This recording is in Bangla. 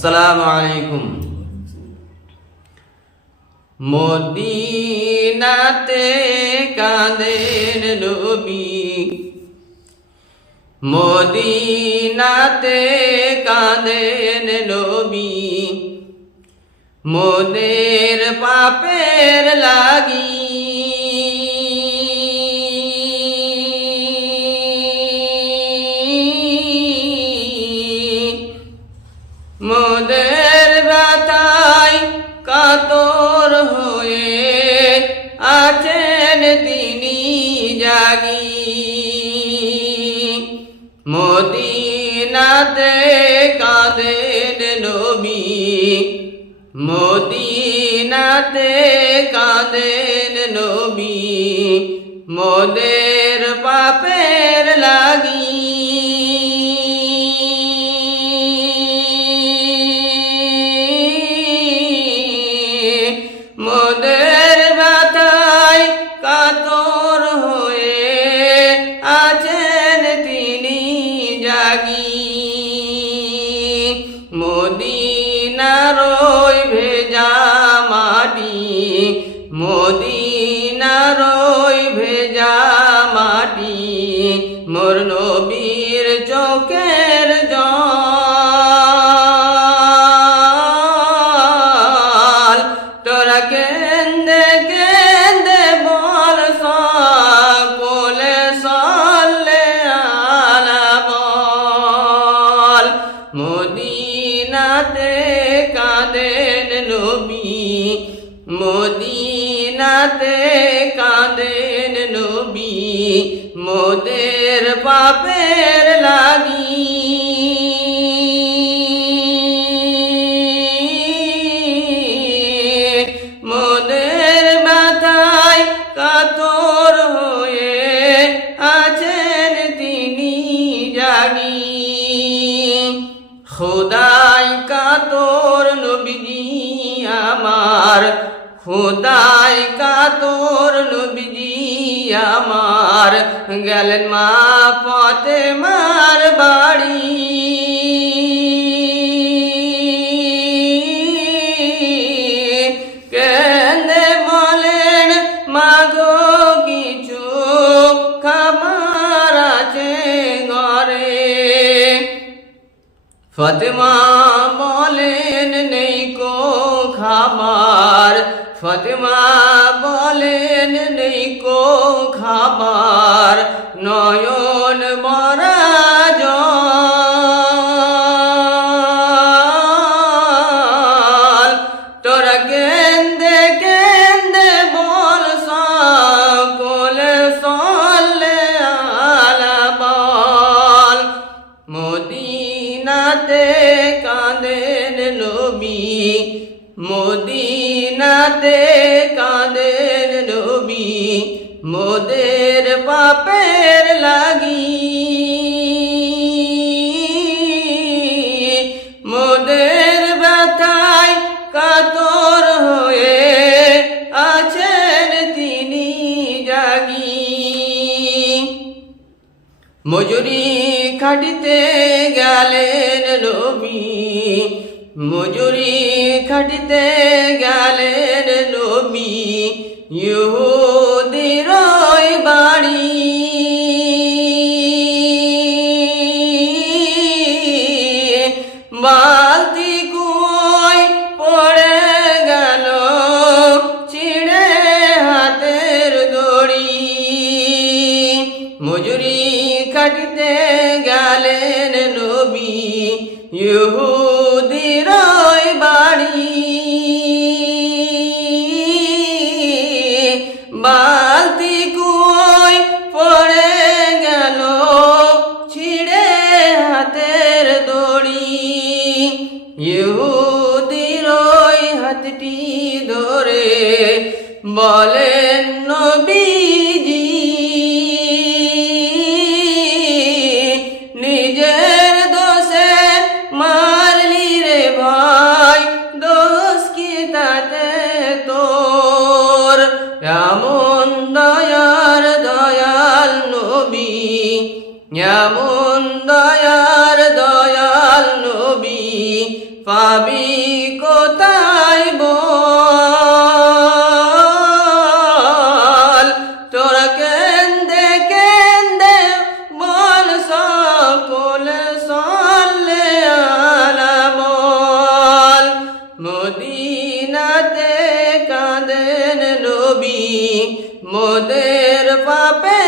আসসালামু আলাইকুম। মদিনাতে কাঁদেন নবী। মদিনাতে কাঁদেন নবী। মোদের পাপের লাগি মদিনাতে কাঁদেন নবী। মদিনাতে কাঁদেন নবী। মোদের পাপের লাগি। মোদের মদিনারই ভেজা মাটি মদিনারই ভেজা মাটি। মোর নবীর চোখের জল নবী মদিনাতে কাঁদেন নবী, মোদের পাপের লাগি। মোদের মাথায় কাতর হয়ে আছেন তিনি জাগি। খোদাই খোদাই কাতর নবীজি আমার, গেলেন মা পথে মার বাড়ি। কেন্দে বলেন, মাগো, কিছু খাবার আছে ঘরে। ফতেমা বলেন, নেই খাবার ফতেমা বলেন, নেই কো খাবার, নয়ন জল। তোরা কেন্দে কেন্দে বল, সকলে সলে আলা বল। মদিনাতে মদিনাতে কাঁদেন নবী, মোদের পাপের লাগি। মোদের ব্যথায় কাতর হয়ে আছেন তিনি জাগি। মজুরি খাটিতে গেলেন নবী মজুরি খাটিতে গেলেন নবী ইহুদির হাতের দড়ি, ইহুদির ওই হাতটি ধরে বলেন নবীজি, নিজের দোষে মারলি রে ভাই, দোষ কি তাতে তোর? এমন দয়ার দয়াল নবী, এমন পাবি কোথায় বল? তোরা কেন্দে কেন্দে বল, সকল সল্লে আলা বল। মদিনাতে কাঁদেন নবী, মোদের পাপে